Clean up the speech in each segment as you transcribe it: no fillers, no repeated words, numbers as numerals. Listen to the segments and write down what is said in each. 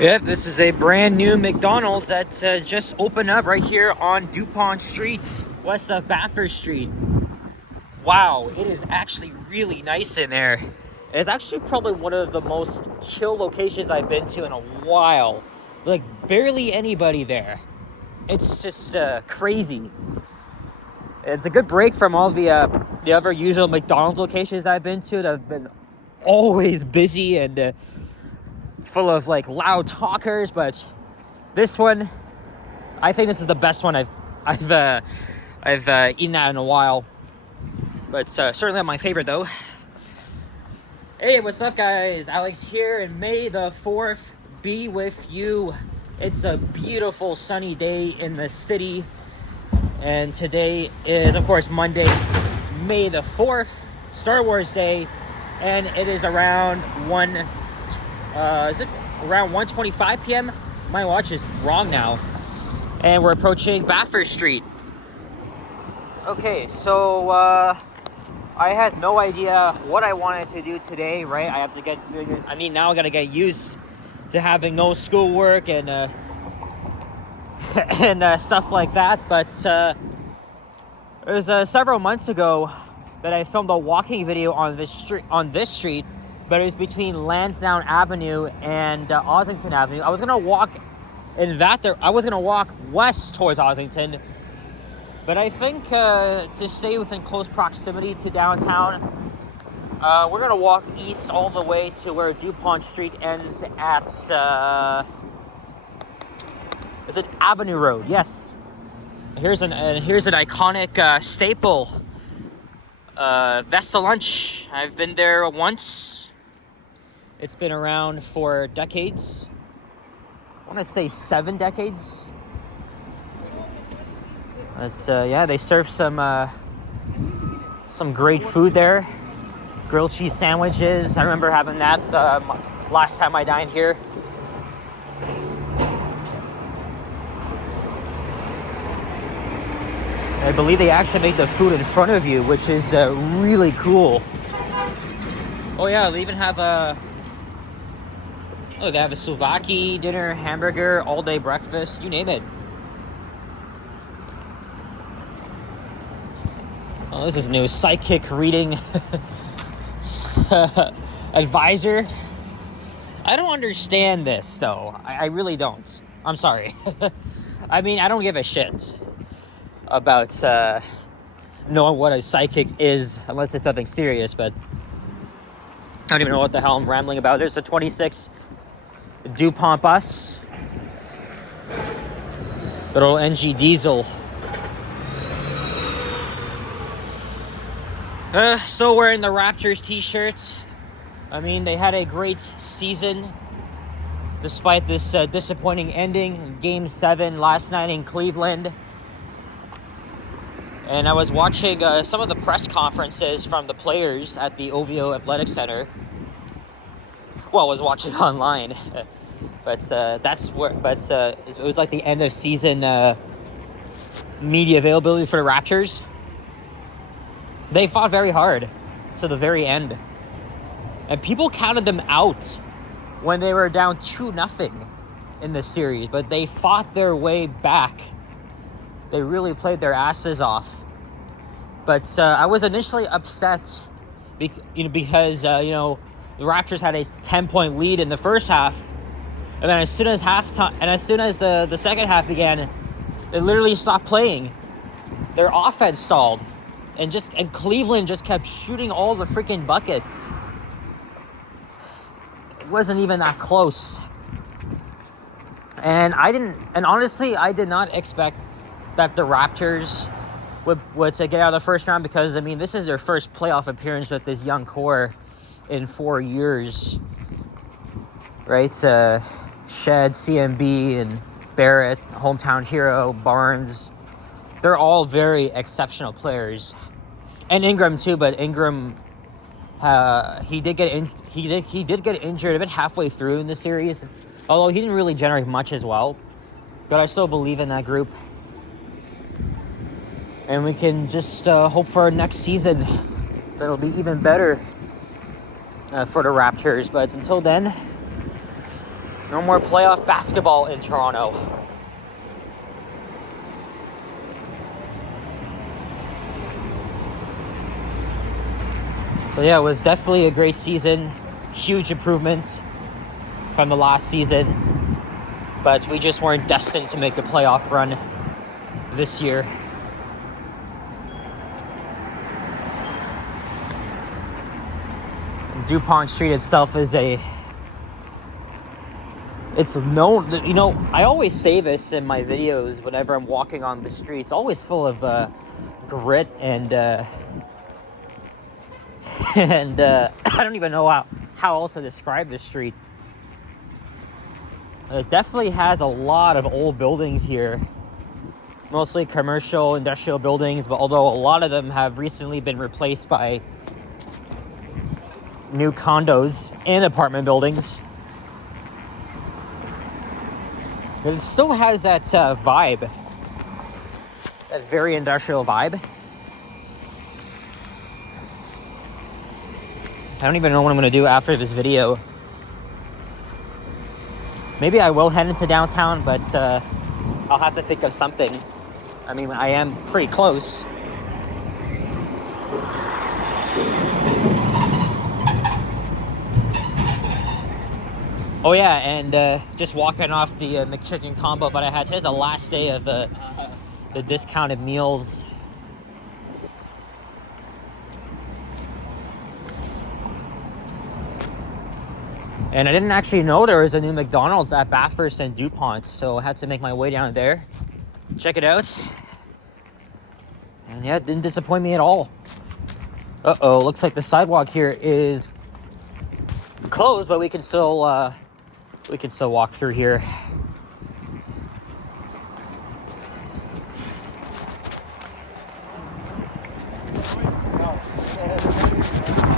Yep, this is a brand new McDonald's that just opened up right here on Dupont Street, west of Bathurst Street. Wow, it is actually really nice in there. It's actually probably one of the most chill locations I've been to in a while. Like, barely anybody there. It's just crazy. It's a good break from all the other usual McDonald's locations I've been to that have been always busy and full of like loud talkers, but this one, I think this is the best one I've eaten at in a while. But certainly not my favorite though. Hey, what's up guys? Alex here, and may the 4th be with you. It's a beautiful sunny day in the city, and today is of course Monday, May the 4th, Star Wars Day, and it is around 1:25 p.m.? My watch is wrong now. And we're approaching Bathurst Street. Okay, so I had no idea what I wanted to do today, right? Now I gotta get used to having no schoolwork and and stuff like that. But it was several months ago that I filmed a walking video on this street, but it was between Lansdowne Avenue and Ossington Avenue. I was gonna walk west towards Ossington, but I think to stay within close proximity to downtown, we're gonna walk east all the way to where Dupont Street ends at, is it Avenue Road? Yes. Here's an iconic staple, Vesta Lunch. I've been there once. It's been around for decades. I want to say 7 decades. But yeah, they serve some great food there. Grilled cheese sandwiches. I remember having that last time I dined here. I believe they actually make the food in front of you, which is really cool. Oh yeah, they even have they have a souvlaki, dinner, hamburger, all-day breakfast, you name it. Oh, this is new. Psychic reading advisor. I don't understand this, though. I really don't. I'm sorry. I mean, I don't give a shit about knowing what a psychic is, unless it's something serious, but I don't even know what the hell I'm rambling about. There's a 26 Dupont bus. Good old NG diesel. Still wearing the Raptors t-shirts. I mean, they had a great season despite this disappointing ending in Game 7 last night in Cleveland. And I was watching some of the press conferences from the players at the OVO Athletic Center. Well, I was watching online, but it was like the end of season media availability for the Raptors. They fought very hard to the very end, and people counted them out when they were down 2-0 in the series. But they fought their way back. They really played their asses off. But I was initially upset, because the Raptors had a 10-point lead in the first half, and then as soon as the second half began, they literally stopped playing. Their offense stalled, and Cleveland just kept shooting all the freaking buckets. It wasn't even that close, and honestly, I did not expect that the Raptors would to get out of the first round, because I mean, this is their first playoff appearance with this young core in 4 years, right? Shed, CMB, and Barrett, hometown hero, Barnes. They're all very exceptional players, and Ingram too. But Ingram, he did get injured a bit halfway through in the series, although he didn't really generate much as well. But I still believe in that group. And we can just hope for our next season that'll be even better for the Raptors. But until then, no more playoff basketball in Toronto. So yeah, it was definitely a great season. Huge improvement from the last season. But we just weren't destined to make a playoff run this year. Dupont Street itself is it's known, you know, I always say this in my videos whenever I'm walking on the street. It's always full of grit and and I don't even know how else to describe this street. It definitely has a lot of old buildings here, mostly commercial, industrial buildings, but although a lot of them have recently been replaced by new condos and apartment buildings. But it still has that vibe, that very industrial vibe. I don't even know what I'm going to do after this video. Maybe I will head into downtown, but I'll have to think of something. I mean, I am pretty close. Oh yeah, and just walking off the McChicken combo that I had. Today's the last day of the discounted meals. And I didn't actually know there was a new McDonald's at Bathurst and Dupont, so I had to make my way down there, check it out. And yeah, it didn't disappoint me at all. Uh-oh, looks like the sidewalk here is closed, but we can still walk through here.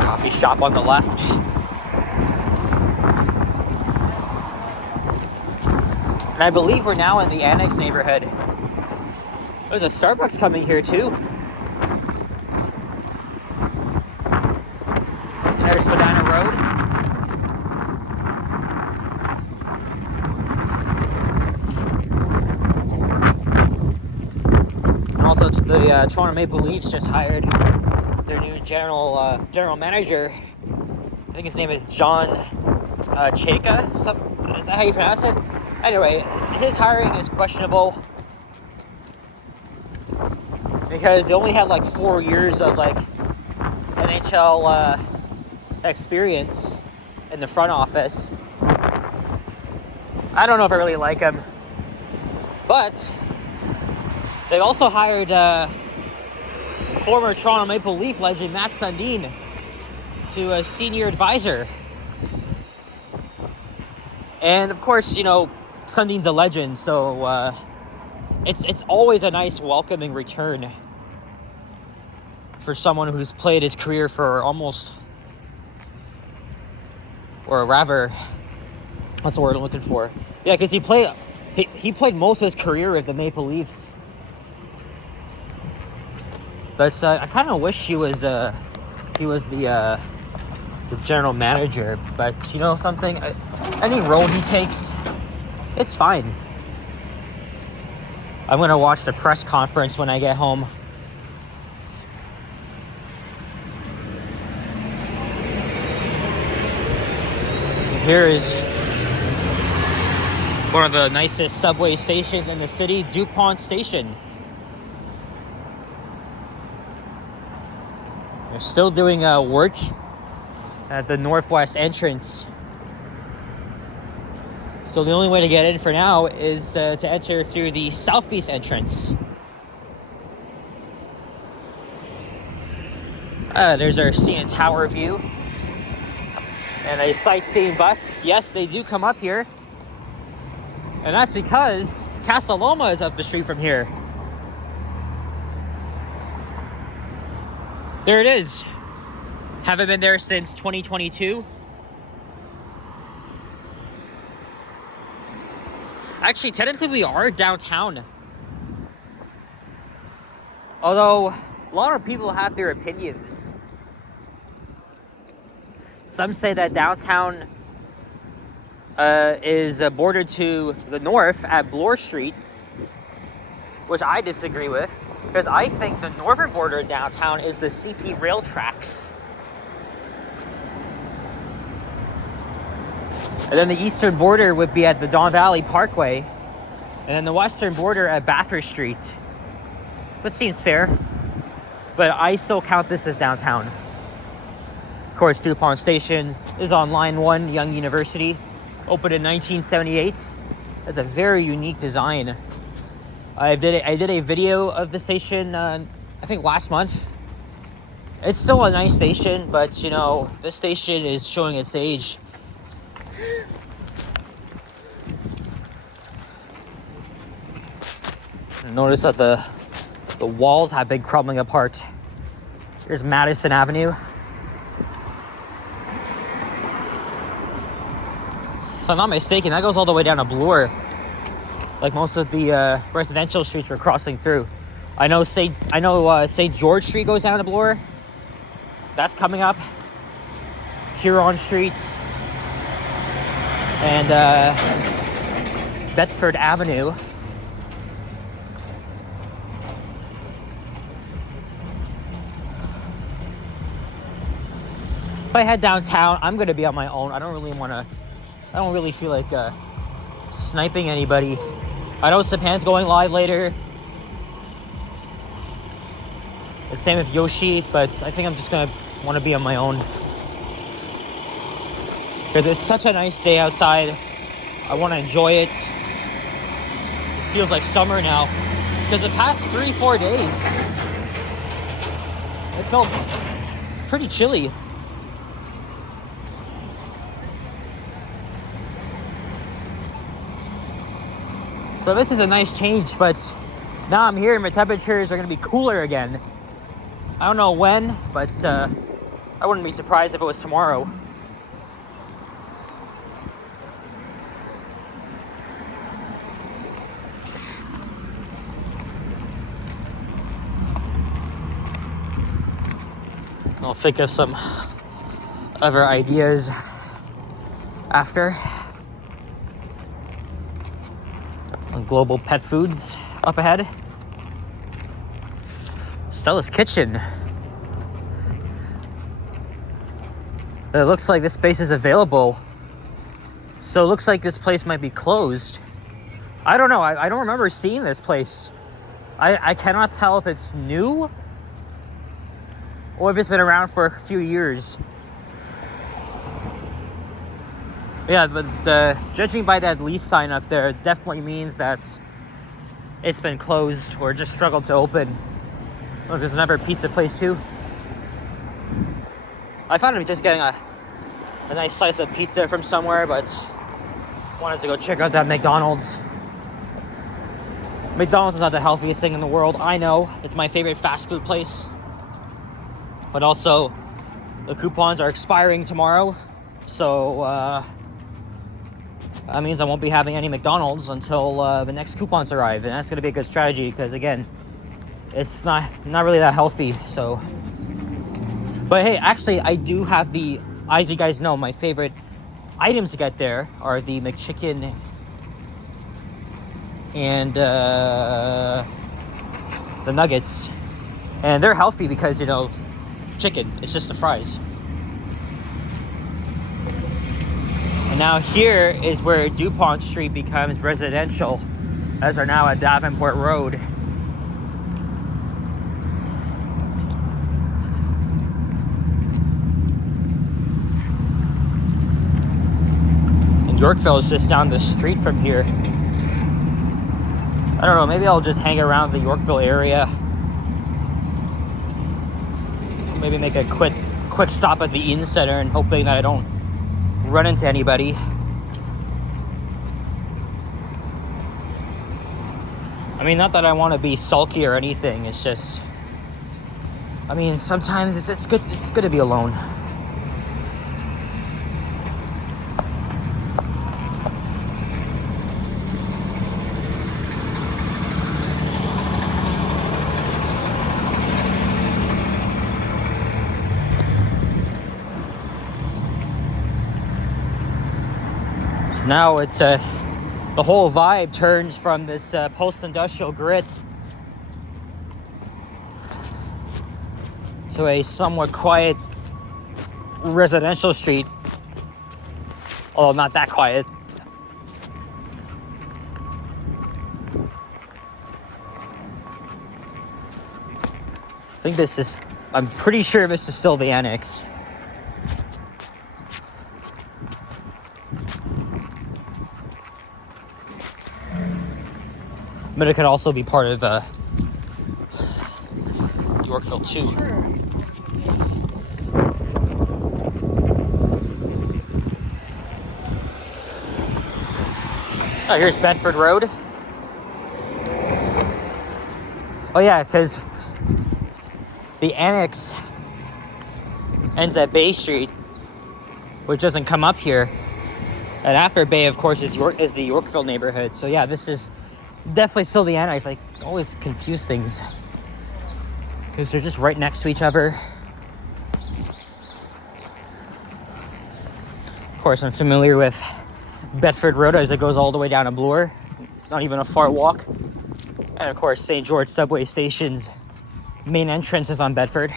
Coffee shop on the left. And I believe we're now in the Annex neighborhood. There's a Starbucks coming here too. There's Spadina Road. And also the Toronto Maple Leafs just hired their new general manager. I think his name is John Chayka. Is that how you pronounce it? Anyway, his hiring is questionable because they only had like 4 years of like NHL experience in the front office. I don't know if I really like him, but they also hired former Toronto Maple Leaf legend Matt Sundin to a senior advisor. And of course, you know, Sundin's a legend, so it's always a nice welcoming return for someone who's played his career for almost, or rather, that's the word I'm looking for. Yeah, because he played most of his career with the Maple Leafs. But I kind of wish he was the general manager. But you know something, any role he takes, it's fine. I'm gonna watch the press conference when I get home. Here is one of the nicest subway stations in the city, Dupont Station. They're still doing work at the northwest entrance. So the only way to get in for now is to enter through the southeast entrance. There's our CN Tower view. And a sightseeing bus. Yes, they do come up here. And that's because Casa Loma is up the street from here. There it is. Haven't been there since 2022. Actually, technically we are downtown. Although, a lot of people have their opinions. Some say that downtown is bordered to the north at Bloor Street, which I disagree with, because I think the northern border of downtown is the CP rail tracks. And then the eastern border would be at the Don Valley Parkway, and then the western border at Bathurst Street. Which seems fair, but I still count this as downtown. Of course, Dupont Station is on Line 1, Young University, opened in 1978. That's a very unique design. I did a video of the station, I think last month. It's still a nice station, but you know, this station is showing its age. Notice that the walls have been crumbling apart. Here's Madison Avenue. If I'm not mistaken, that goes all the way down to Bloor. Like most of the residential streets we're crossing through. I know St. George Street goes down to Bloor. That's coming up. Huron Street and Bedford Avenue. If I head downtown, I'm gonna be on my own. I don't really feel like sniping anybody. I know Sapan's going live later. The same with Yoshi, but I think I'm just gonna want to be on my own. Because it's such a nice day outside. I want to enjoy it. It feels like summer now. Because the past 3-4 days, it felt pretty chilly. So this is a nice change, but now I'm here and my temperatures are going to be cooler again. I don't know when, but I wouldn't be surprised if it was tomorrow. I'll think of some other ideas after. Global Pet Foods up ahead. Stella's Kitchen. It looks like this space is available. So it looks like this place might be closed. I don't know. I don't remember seeing this place. I cannot tell if it's new or if it's been around for a few years. Yeah, but judging by that lease sign up there, it definitely means that it's been closed or just struggled to open. Look, there's another pizza place too. I thought of just getting a nice slice of pizza from somewhere, but wanted to go check out that McDonald's. McDonald's is not the healthiest thing in the world. I know, it's my favorite fast food place. But also, the coupons are expiring tomorrow, so that means I won't be having any McDonald's until the next coupons arrive, and that's going to be a good strategy because, again, it's not really that healthy. So, but hey, actually, I do have the, as you guys know, my favorite items to get there are the McChicken and the nuggets, and they're healthy because, you know, chicken, it's just the fries. And now here is where Dupont Street becomes residential, as are now at Davenport Road. And Yorkville is just down the street from here. I don't know, maybe I'll just hang around the Yorkville area. Maybe make a quick stop at the Inn Center and hoping that I don't run into anybody. I mean, not that I want to be sulky or anything, it's just, I mean, sometimes it's good to be alone. Now it's the whole vibe turns from this post-industrial grid to a somewhat quiet residential street, although not that quiet. I'm pretty sure this is still the Annex. But it could also be part of Yorkville too. Oh, here's Bedford Road. Oh yeah, because the Annex ends at Bay Street, which doesn't come up here. And after Bay, of course, is the Yorkville neighborhood. So yeah, this is definitely still the Annex. I always confuse things because they're just right next to each other. Of course, I'm familiar with Bedford Road as it goes all the way down to Bloor. It's not even a far walk. And of course, St. George subway station's main entrance is on Bedford.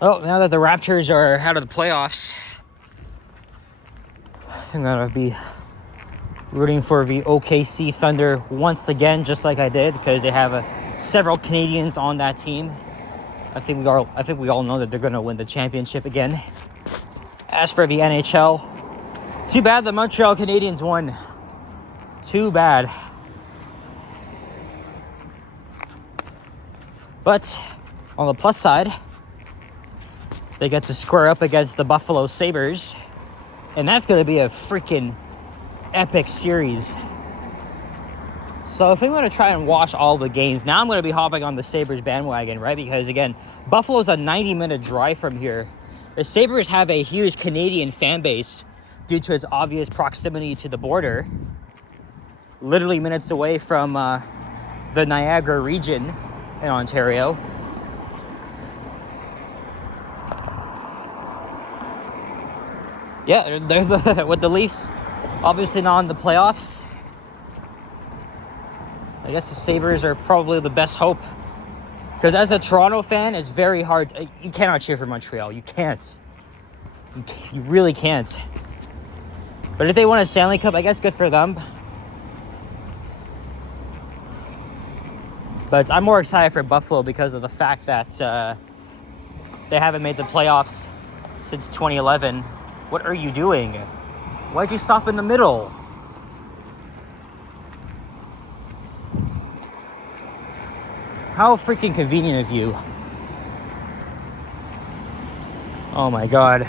Oh, now that the Raptors are out of the playoffs, I think I'm gonna be rooting for the OKC Thunder once again, just like I did, because they have several Canadians on that team. I think we all know that they're gonna win the championship again. As for the NHL, too bad the Montreal Canadiens won. Too bad. But on the plus side, they get to square up against the Buffalo Sabres, and that's going to be a freaking epic series. So if we want to try and watch all the games, now I'm going to be hopping on the Sabres bandwagon, right? Because again, Buffalo's a 90-minute drive from here. The Sabres have a huge Canadian fan base due to its obvious proximity to the border, literally minutes away from the Niagara region in Ontario. Yeah, there's with the Leafs obviously not in the playoffs. I guess the Sabres are probably the best hope. Because as a Toronto fan, it's very hard. You cannot cheer for Montreal. You can't. You really can't. But if they won a Stanley Cup, I guess good for them. But I'm more excited for Buffalo because of the fact that they haven't made the playoffs since 2011. What are you doing? Why'd you stop in the middle? How freaking convenient of you. Oh my god.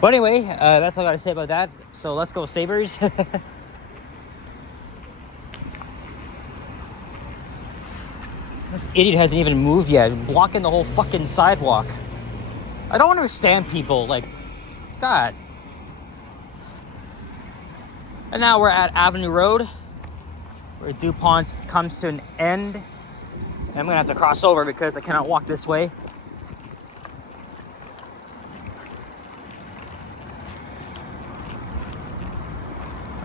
But anyway, that's all I gotta say about that. So let's go Sabres. This idiot hasn't even moved yet, blocking the whole fucking sidewalk. I don't understand people, like, God. And now we're at Avenue Road, where Dupont comes to an end. And I'm gonna have to cross over because I cannot walk this way.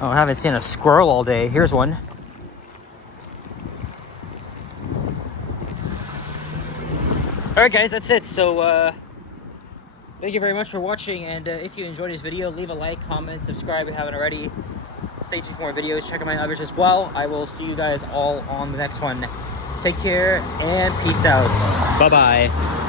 Oh, I haven't seen a squirrel all day. Here's one. Alright guys, that's it. So, thank you very much for watching, and if you enjoyed this video, leave a like, comment, subscribe if you haven't already. Stay tuned for more videos. Check out my others as well. I will see you guys all on the next one. Take care and peace out. Bye-bye.